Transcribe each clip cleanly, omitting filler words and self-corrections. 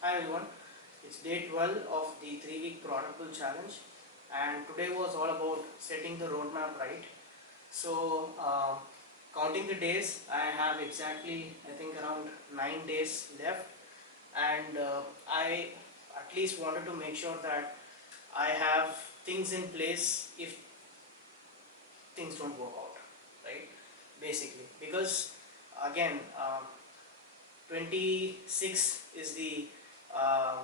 Hi everyone, it's day 12 of the 3-week product build challenge, and today was all about setting the roadmap right. So, counting the days, I have exactly I think around 9 days left, and I at least wanted to make sure that I have things in place if things don't work out, right? Basically, because again, 26 is the uh,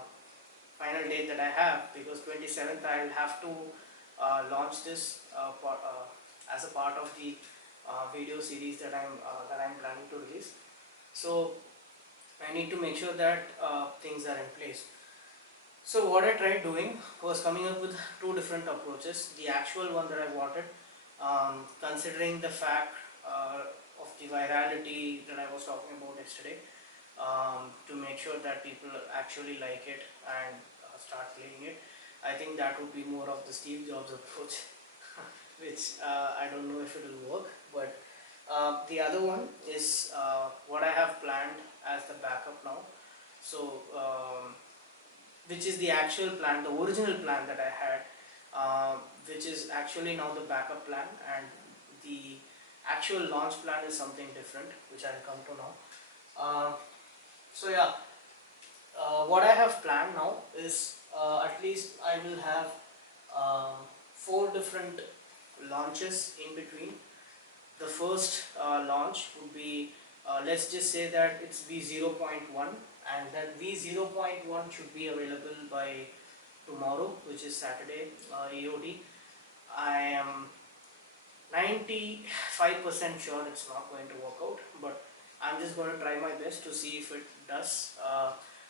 final date that I have, because 27th I'll have to launch this as a part of the video series that I'm planning to release. So I need to make sure that things are in place. So what I tried doing was coming up with two different approaches. The actual one that I wanted, considering the fact of the virality that I was talking about yesterday, to make sure that people actually like it and start playing it. I think that would be more of the Steve Jobs approach, which I don't know if it will work. But the other one is what I have planned as the backup now. So, which is the actual plan, the original plan that I had, which is actually now the backup plan, and the actual launch plan is something different, which I'll come to now. So yeah, what I have planned now is at least I will have 4 different launches in between. The first launch would be, let's just say that it's V0.1, and that V0.1 should be available by tomorrow, which is Saturday EOD. I am 95% sure it's not going to work out, but I'm just going to try my best to see if it does,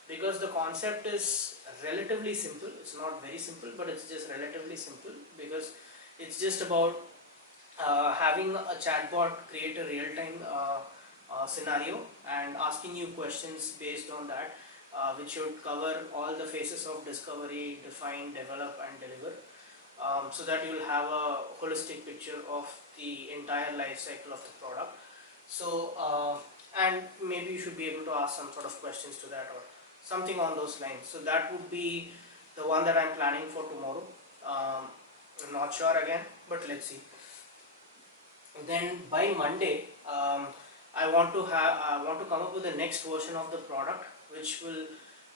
because the concept is relatively simple. It's not very simple, but it's just relatively simple, because it's just about having a chatbot create a real-time scenario and asking you questions based on that, which should cover all the phases of discovery, define, develop and deliver, so that you will have a holistic picture of the entire life cycle of the product. So, and maybe you should be able to ask some sort of questions to that or something on those lines. So that would be the one that I'm planning for tomorrow. I'm not sure again, but let's see. Then by Monday, I want to come up with the next version of the product, which will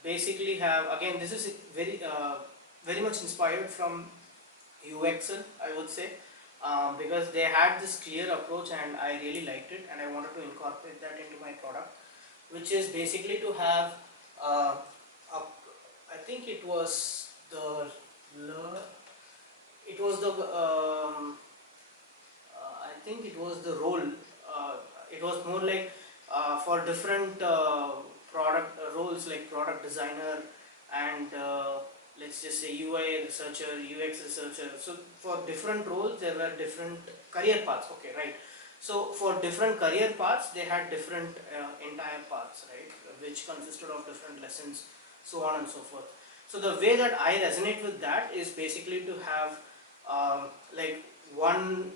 basically have, again, this is very much inspired from UXL, I would say, because they had this clear approach and I really liked it, and I wanted to incorporate that into my product, which is basically to have I think it was the it was the I think it was the role. It was more like for different product roles, like product designer and let's just say UI researcher, UX researcher. So for different roles there were different career paths. Okay, right. So for different career paths they had different entire paths, right, which consisted of different lessons, so on and so forth. So the way that I resonate with that is basically to have like one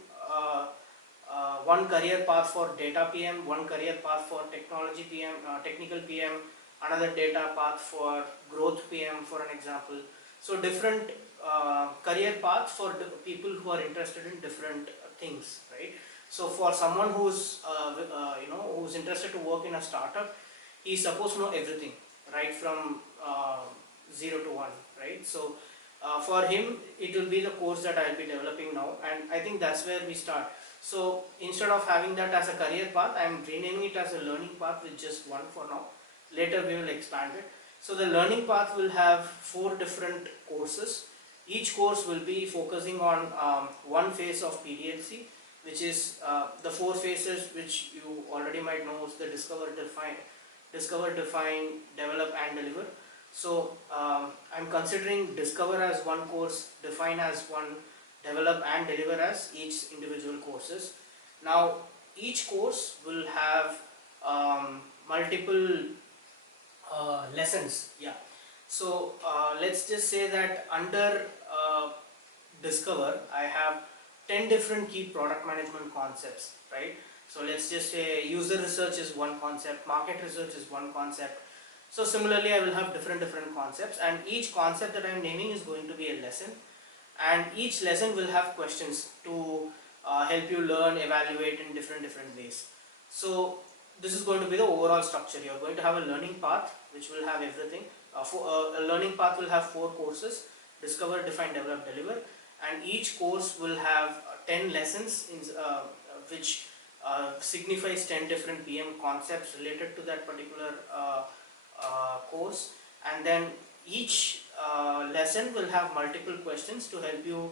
one career path for data PM, one career path for technology PM, technical PM, another data path for growth PM, for an example. So different career paths for people who are interested in different things, right? So for someone who's who's interested to work in a startup, he's supposed to know everything, right, from 0 to 1, right? So for him it will be the course that I'll be developing now, and I think that's where we start. So instead of having that as a career path, I am renaming it as a learning path with just one for now. Later we will expand it. So the learning path will have 4 different courses. Each course will be focusing on one phase of PDLC, which is the 4 phases which you already might know is the discover, define, develop and deliver. So I'm considering discover as one course, define as one, develop and deliver as each individual courses. Now each course will have multiple lessons. Yeah. So let's just say that under discover I have 10 different key product management concepts, right? So let's just say user research is one concept, market research is one concept, So similarly I will have different concepts, and each concept that I am naming is going to be a lesson, and each lesson will have questions to help you learn, evaluate in different ways. So this is going to be the overall structure. You are going to have a learning path which will have everything. A learning path will have 4 courses: discover, define, develop, deliver, and each course will have 10 lessons which signifies 10 different PM concepts related to that particular course. And then each lesson will have multiple questions to help you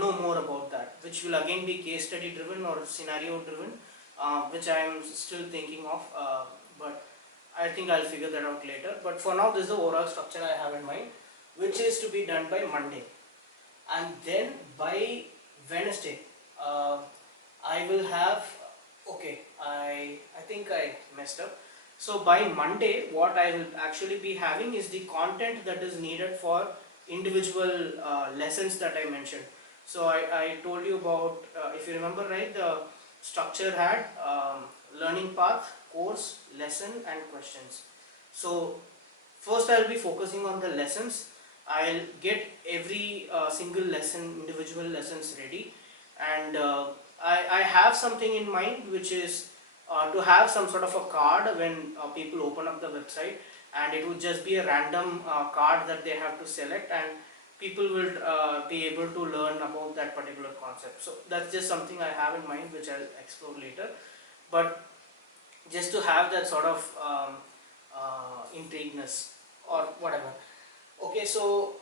know more about that, which will again be case study driven or scenario driven, which I am still thinking of, but I think I'll figure that out later. But for now, this is the overall structure I have in mind, which is to be done by Monday. And then by Wednesday, I will have, okay, I think I messed up. So by Monday, what I will actually be having is the content that is needed for individual lessons that I mentioned. So I told you about, if you remember right, the structure had learning path, course, lesson and questions. So first I will be focusing on the lessons. I'll get every single lesson, individual lessons ready, and I have something in mind, which is to have some sort of a card when people open up the website, and it would just be a random card that they have to select, and people will be able to learn about that particular concept. So that's just something I have in mind, which I'll explore later, but just to have that sort of intrigueness or whatever. Okay, so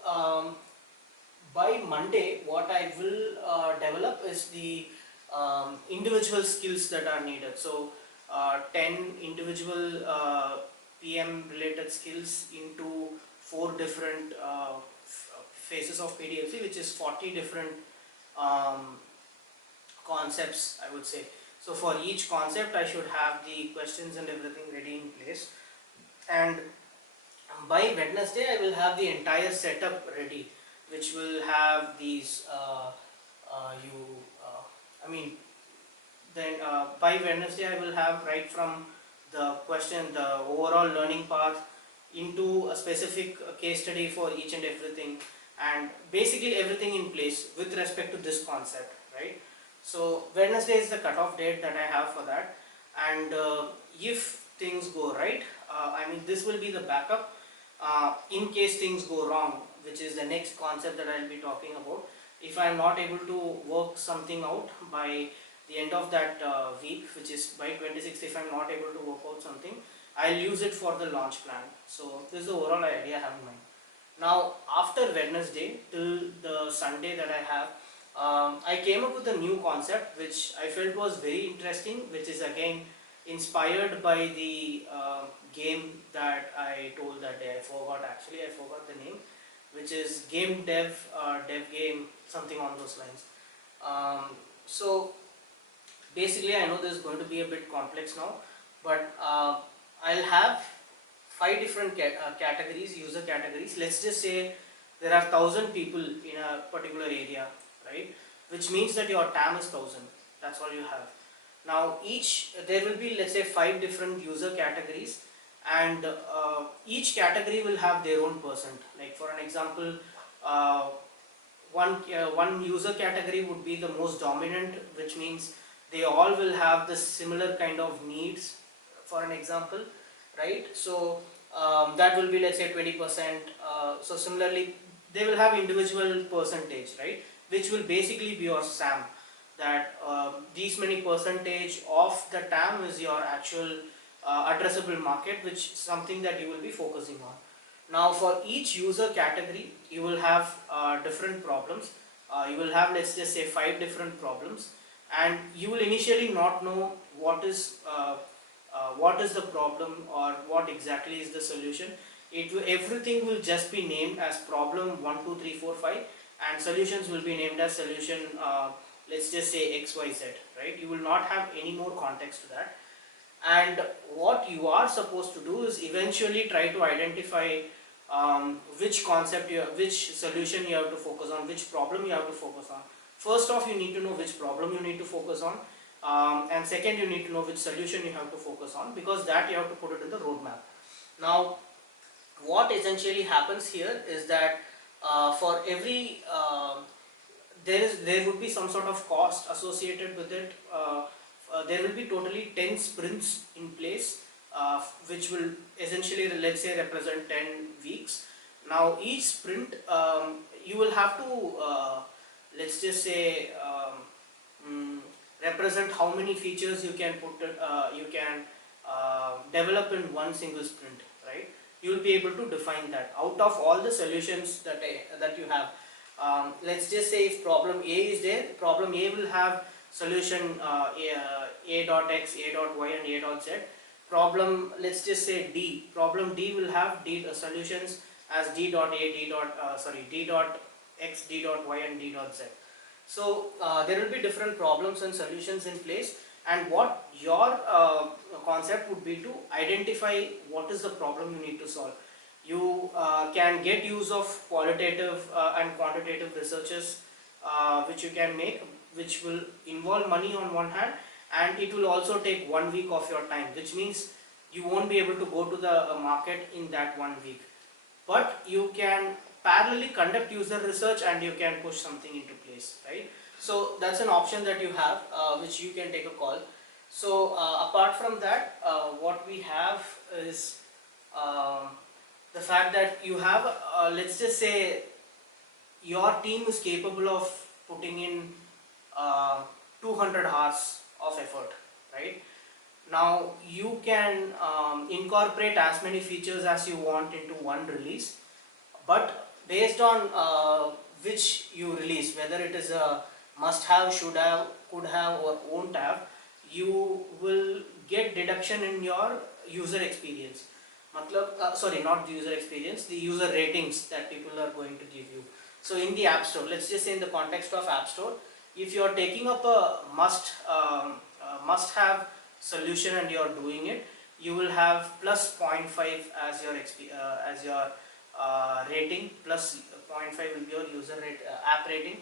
by Monday, what I will develop is the individual skills that are needed. So 10 individual PM related skills into 4 different phases of PDLC, which is 40 different concepts, I would say. So for each concept I should have the questions and everything ready in place, and by Wednesday I will have the entire setup ready, which will have these then by Wednesday I will have right from the question, the overall learning path, into a specific case study for each and everything, and basically everything in place with respect to this concept, right? So Wednesday is the cutoff date that I have for that, and if things go right, this will be the backup in case things go wrong, which is the next concept that I will be talking about. If I am not able to work something out by the end of that week, which is by 26th, if I am not able to work out something, I will use it for the launch plan. So this is the overall idea I have in mind. Now after Wednesday till the Sunday that I have, I came up with a new concept which I felt was very interesting, which is again inspired by the game that I told that day. I forgot the name, which is game dev game, something on those lines. So basically I know this is going to be a bit complex now, but I'll have 5 different categories, user categories. Let's just say there are 1,000 people in a particular area, right? Which means that your TAM is 1,000. That's all you have. Now there will be, let's say, 5 different user categories, and each category will have their own percent. Like for an example, one user category would be the most dominant, which means they all will have the similar kind of needs, for an example, right? So that will be, let's say, 20%. So similarly they will have individual percentage, right, which will basically be your SAM, that these many percentage of the TAM is your actual addressable market, which is something that you will be focusing on. Now for each user category you will have different problems. You will have, let's just say, 5 different problems, and you will initially not know what is the problem or what exactly is the solution. Everything will just be named as problem 1, 2, 3, 4, 5, and solutions will be named as solution let's just say XYZ, right? You will not have any more context to that. And what you are supposed to do is eventually try to identify which concept, which solution you have to focus on, which problem you have to focus on. First off, you need to know which problem you need to focus on, and second, you need to know which solution you have to focus on, because that you have to put it in the roadmap. Now what essentially happens here is that for every there would be some sort of cost associated with it. There will be totally 10 sprints in place, which will essentially, let's say, represent 10 weeks. Now each sprint, you will have to let's just say mm, represent how many features you can develop in one single sprint, right? You will be able to define that out of all the solutions that you have. Let's just say if problem A is there, problem A will have solution A dot x, A dot y, and A dot z. Problem, let's just say D, problem D will have solutions as D dot A, D dot x, D dot y, and D dot z. So there will be different problems and solutions in place, and what your concept would be to identify what is the problem you need to solve. You can get use of qualitative and quantitative researches which you can make, which will involve money on one hand, and it will also take 1 week of your time, which means you won't be able to go to the market in that 1 week. But you can parallelly conduct user research and you can push something into place, right? So that's an option that you have, which you can take a call. So apart from that, what we have is the fact that you have, let's just say, your team is capable of putting in 200 hours of effort, right? Now you can incorporate as many features as you want into one release, but based on which you release, whether it is a must have, should have, could have, or won't have, you will get deduction in your user experience. Sorry, not the user experience, the user ratings that people are going to give you. So in the App Store, let's just say in the context of App Store, if you are taking up a must have solution and you are doing it, you will have plus 0.5 as your rating, plus 0.5 will be your app rating.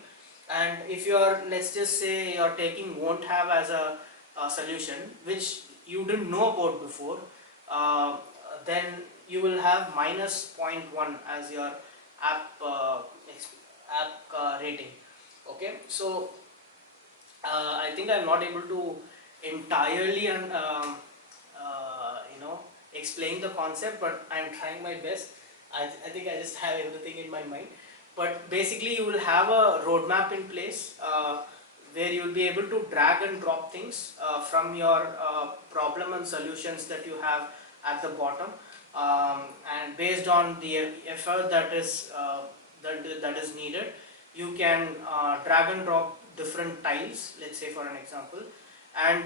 And if you are, let's just say, you are taking won't have as a solution which you didn't know about before, then you will have minus 0.1 as your app rating. Okay, so I think I'm not able to entirely explain the concept, but I'm trying my best. I think I just have everything in my mind. But basically you will have a roadmap in place where you will be able to drag and drop things from your problem and solutions that you have at the bottom, and based on the effort that is needed, you can drag and drop different tiles, let's say for an example, and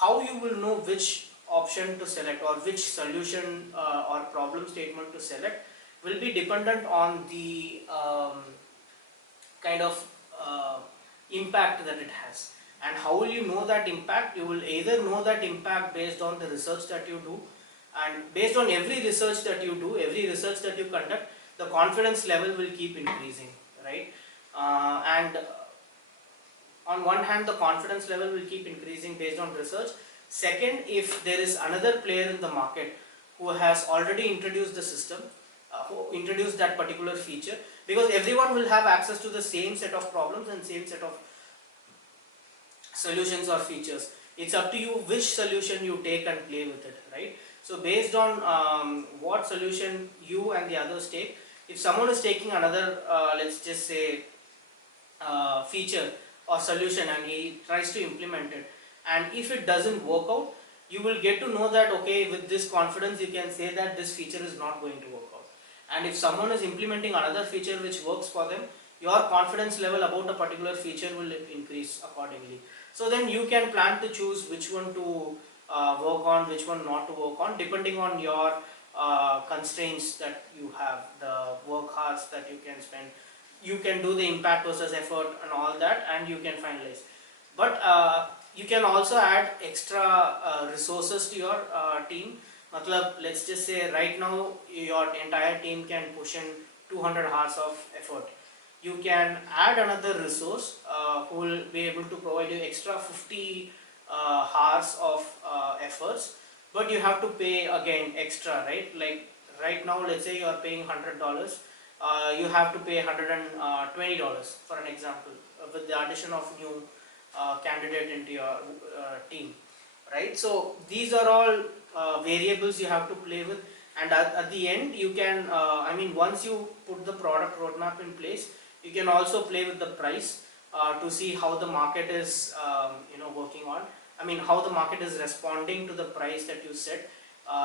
how you will know which option to select or which solution or problem statement to select will be dependent on the kind of impact that it has. And how will you know that impact? You will either know that impact based on the research that you do, and based on every research that you do, every research that you conduct, the confidence level will keep increasing, right? And on one hand, the confidence level will keep increasing based on research. Second, if there is another player in the market who has already introduced the system, who introduced that particular feature, because everyone will have access to the same set of problems and same set of solutions or features. It's up to you which solution you take and play with it, right? So based on what solution you and the others take, if someone is taking another, let's just say, feature or solution and he tries to implement it, and if it doesn't work out, you will get to know that, okay, with this confidence you can say that this feature is not going to work out. And if someone is implementing another feature which works for them, your confidence level about a particular feature will increase accordingly. So then you can plan to choose which one to work on, which one not to work on, depending on your constraints that you have, the work hours that you can spend. You can do the impact versus effort and all that, and you can finalize. But you can also add extra resources to your team. Matlab, let's just say right now your entire team can push in 200 hours of effort. You can add another resource who will be able to provide you extra 50 hours of efforts, but you have to pay again extra, right? Like right now, let's say you are paying $100, you have to pay $120 for an example, with the addition of new candidate into your team, right? So these are all variables you have to play with, and at the end you can, I mean, once you put the product roadmap in place, you can also play with the price to see how the market is working on. I mean, how the market is responding to the price that you set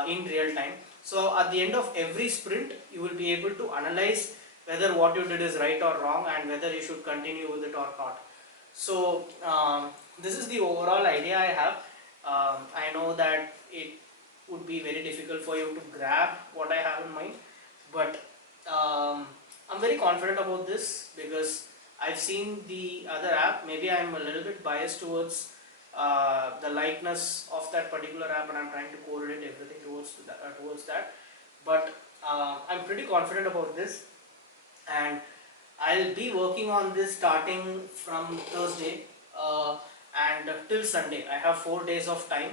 in real time. So at the end of every sprint, you will be able to analyze whether what you did is right or wrong, and whether you should continue with it or not. So this is the overall idea I have. I know that it would be very difficult for you to grab what I have in mind, but I'm very confident about this because I've seen the other app. Maybe I'm a little bit biased towards the likeness of that particular app, and I'm trying to correlate everything towards that. But I'm pretty confident about this, and I'll be working on this starting from Thursday and till Sunday. I have 4 days of time,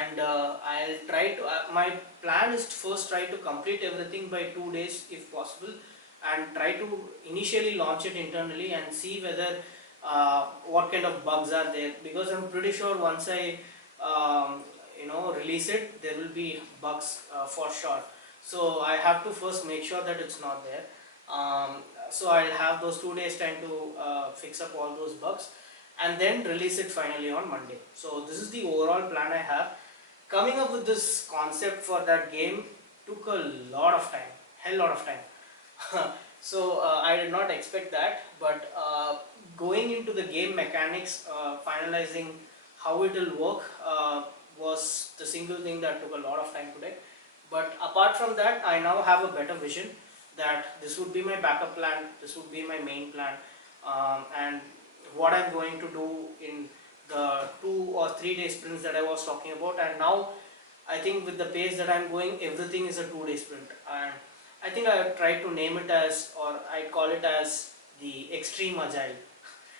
and I'll try to. My plan is to first try to complete everything by 2 days if possible, and try to initially launch it internally and see whether what kind of bugs are there, because I'm pretty sure once I release it, there will be bugs for sure. So I have to first make sure that it's not there. So I'll have those 2 days time to fix up all those bugs, and then release it finally on Monday. So this is the overall plan I have. Coming up with this concept for that game took a lot of time, hell lot of time. So I did not expect that, but going into the game mechanics, finalizing how it will work was the single thing that took a lot of time today. But apart from that, I now have a better vision that this would be my backup plan, this would be my main plan, and what I'm going to do in the 2 or 3 day sprints that I was talking about. And now I think with the pace that I'm going, everything is a 2-day sprint, and I think I tried to name it as, or I call it as the extreme agile.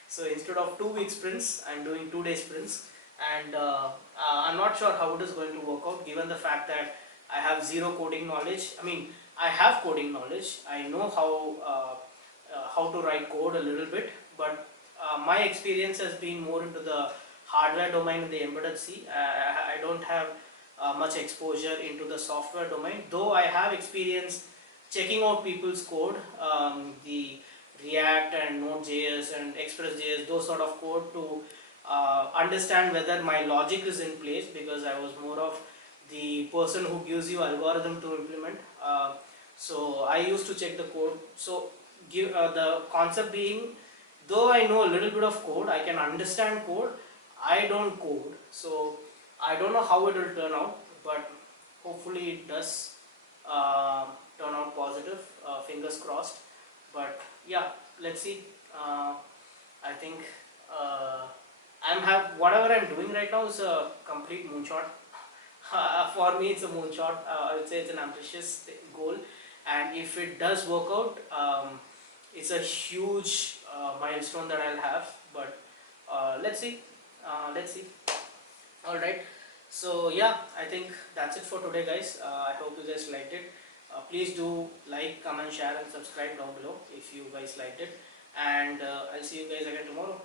So instead of 2-week sprints, I'm doing 2-day sprints, and I'm not sure how it is going to work out, given the fact that I have zero coding knowledge. I mean, I have coding knowledge. I know how to write code a little bit, but my experience has been more into the hardware domain in the embedded C. I don't have much exposure into the software domain, though I have experience checking out people's code, the React and Node.js and Express.js, those sort of code, to understand whether my logic is in place, because I was more of the person who gives you algorithm to implement. So I used to check the code. So the concept being, though I know a little bit of code, I can understand code, I don't code. So I don't know how it will turn out, but hopefully it does turn out positive, fingers crossed. But yeah, let's see. I think whatever I'm doing right now is a complete moonshot. For me, it's a moonshot. I would say it's an ambitious goal, and if it does work out, it's a huge milestone that I'll have. But let's see. Let's see. All right. So yeah, I think that's it for today, guys. I hope you guys liked it. Please do like, comment, share, and subscribe down below if you guys liked it. And I'll see you guys again tomorrow.